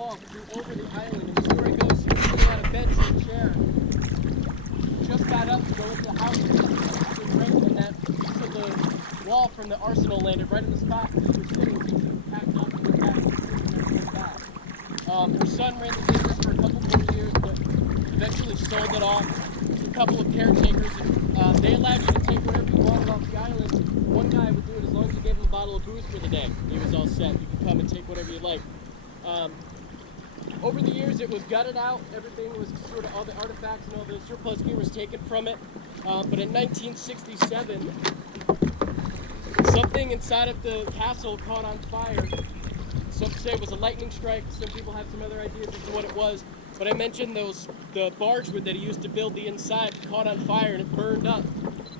wall flew over the island, and the story goes he was sitting on a bench or a chair, just got up to go into the house, and that piece of the wall from the arsenal landed right in the spot where she was sitting, so she packed up and went back and went back. Her son ran the business for a couple more years, but eventually sold it off to a couple of caretakers, and they allowed you to take whatever you wanted off the island. One guy would do it as long as you gave him a bottle of booze for the day. He was all set. You could come and take whatever you like. Over the years, it was gutted out. Everything was sort of, all the artifacts and all the surplus gear was taken from it. But in 1967, something inside of the castle caught on fire. Some say it was a lightning strike. Some people have some other ideas as to what it was. But I mentioned the barge wood that he used to build the inside caught on fire and it burned up.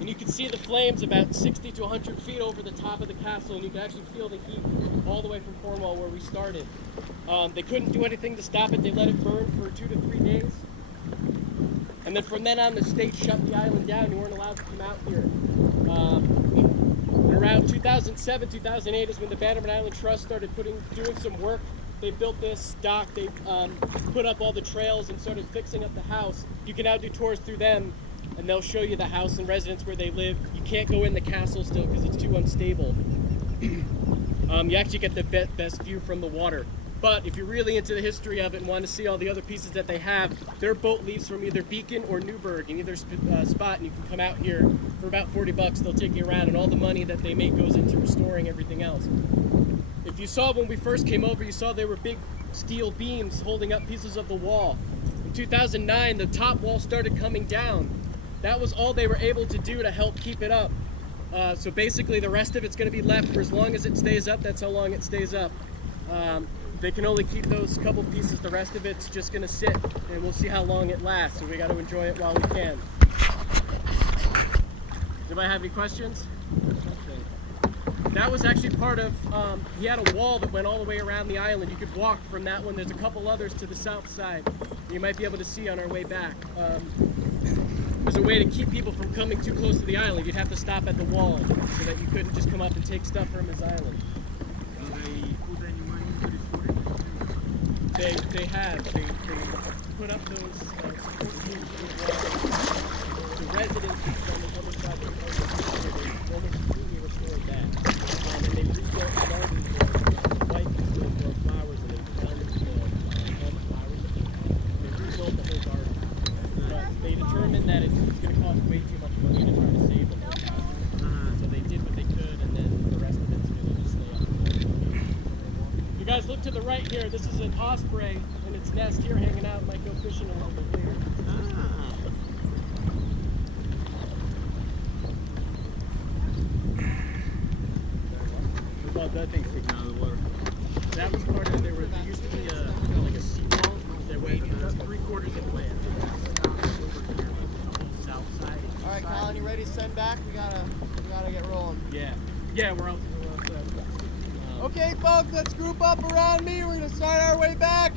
And you can see the flames about 60 to 100 feet over the top of the castle, and you can actually feel the heat all the way from Cornwall where we started. They couldn't do anything to stop it. They let it burn for 2 to 3 days. And then from then on, the state shut the island down. You weren't allowed to come out here. Around 2007, 2008 is when the Bananaman Island Trust started doing some work. They built this dock. They put up all the trails and started fixing up the house. You can now do tours through them, and they'll show you the house and residence where they live. You can't go in the castle still because it's too unstable. You actually get the best view from the water. But if you're really into the history of it and want to see all the other pieces that they have, their boat leaves from either Beacon or Newburgh in either spot, and you can come out here for about 40 bucks. They'll take you around, and all the money that they make goes into restoring everything else. If you saw when we first came over, you saw there were big steel beams holding up pieces of the wall. In 2009, the top wall started coming down. That was all they were able to do to help keep it up. So basically the rest of it's going to be left for as long as it stays up. That's how long it stays up. They can only keep those couple pieces. The rest of it's just going to sit, and we'll see how long it lasts. So we got to enjoy it while we can. Anybody have any questions? Okay. That was actually part of, he had a wall that went all the way around the island. You could walk from that one. There's a couple others to the south side you might be able to see on our way back. There's a way to keep people from coming too close to the island. You'd have to stop at the wall so that you couldn't just come up and take stuff from his island. They have. They put up those support beams in the wall. The residents on the other side of the island, they almost completely restored that. And they rebuilt gardens where white people would grow flowers, and they planted all the flowers. They rebuilt the whole garden. But they determined that it's going to cost way too much money to try to save the whole house. So they did what they could, and then the rest of it's going to just stay up. You guys look to the right here. This is an osprey and its nest here hanging out. Might go fishing a little bit later. About that thing sticking out of the water. That was part of it. There used to be like a seawall that went 3/4 of the land. South side. All right, Colin, you ready to send back? We gotta get rolling. Yeah, we're out. Okay, folks, let's group up around me. We're gonna start our way back.